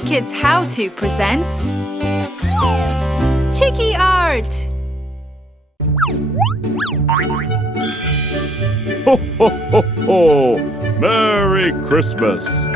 HooplaKidz How To presents Chiki Art! Ho, ho, ho, ho! Merry Christmas!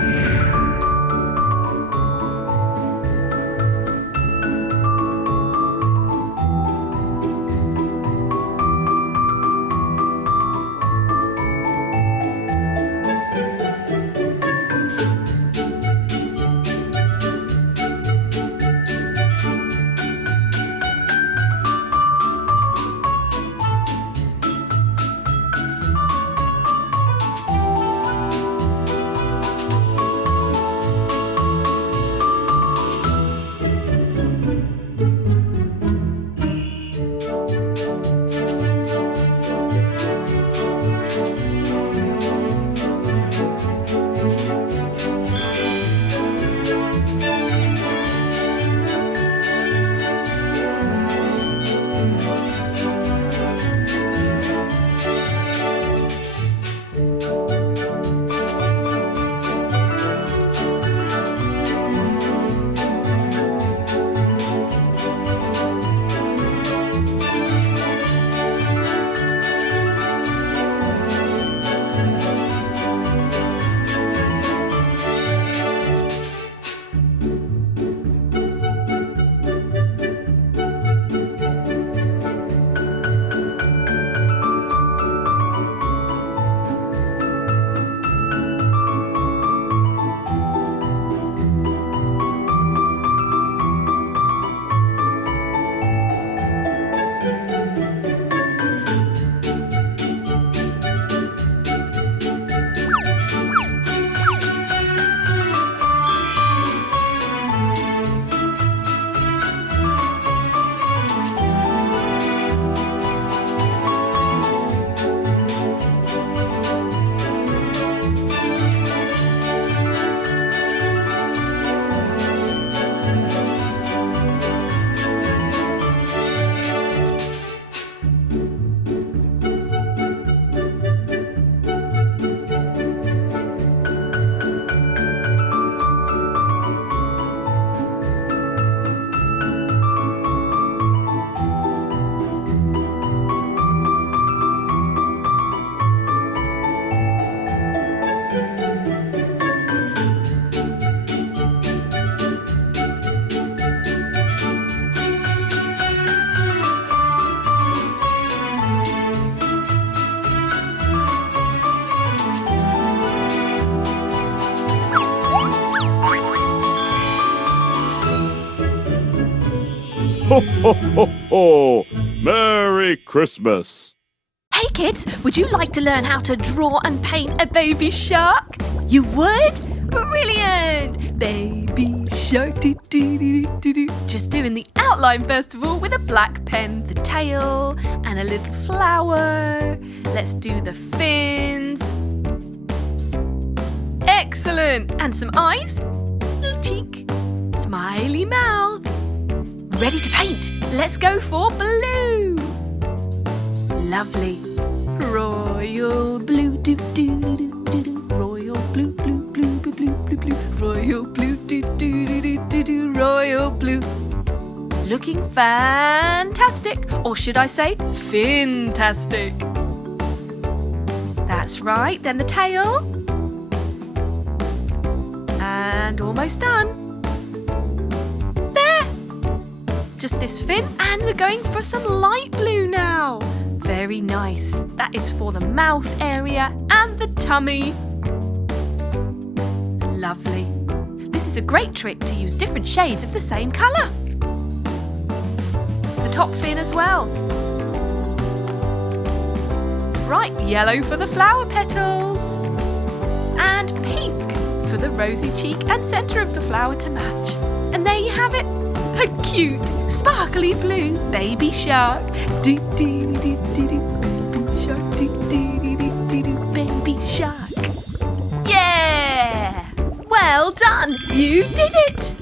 Ho, ho, ho, ho! Merry Christmas! Hey kids, would you like to learn how to draw and paint a baby shark? You would? Brilliant! Baby shark, doo, doo, doo, doo, doo. Just doing the outline first of all with a black pen, the tail and a little flower. Let's do the fins. Excellent! And some eyes, little cheek, smiley mouth. Ready to paint. Let's go for blue. Lovely. Royal blue, do do do do do do. Royal blue, blue, blue, blue, blue, blue, blue. Royal blue, do do do do do do. Royal blue. Looking fantastic, or should I say, fantastic. That's right. Then the tail, and almost done. Just this fin, and we're going for some light blue now. Very nice. That is for the mouth area and the tummy. Lovely. This is a great trick to use different shades of the same colour. The top fin as well. Right, yellow for the flower petals. And pink for the rosy cheek and centre of the flower to match. And there you have it. A cute, sparkly blue baby shark. Doo doo doo doo doo. Baby shark. Doo doo doo doo doo doo. Baby shark. Yeah! Well done! You did it!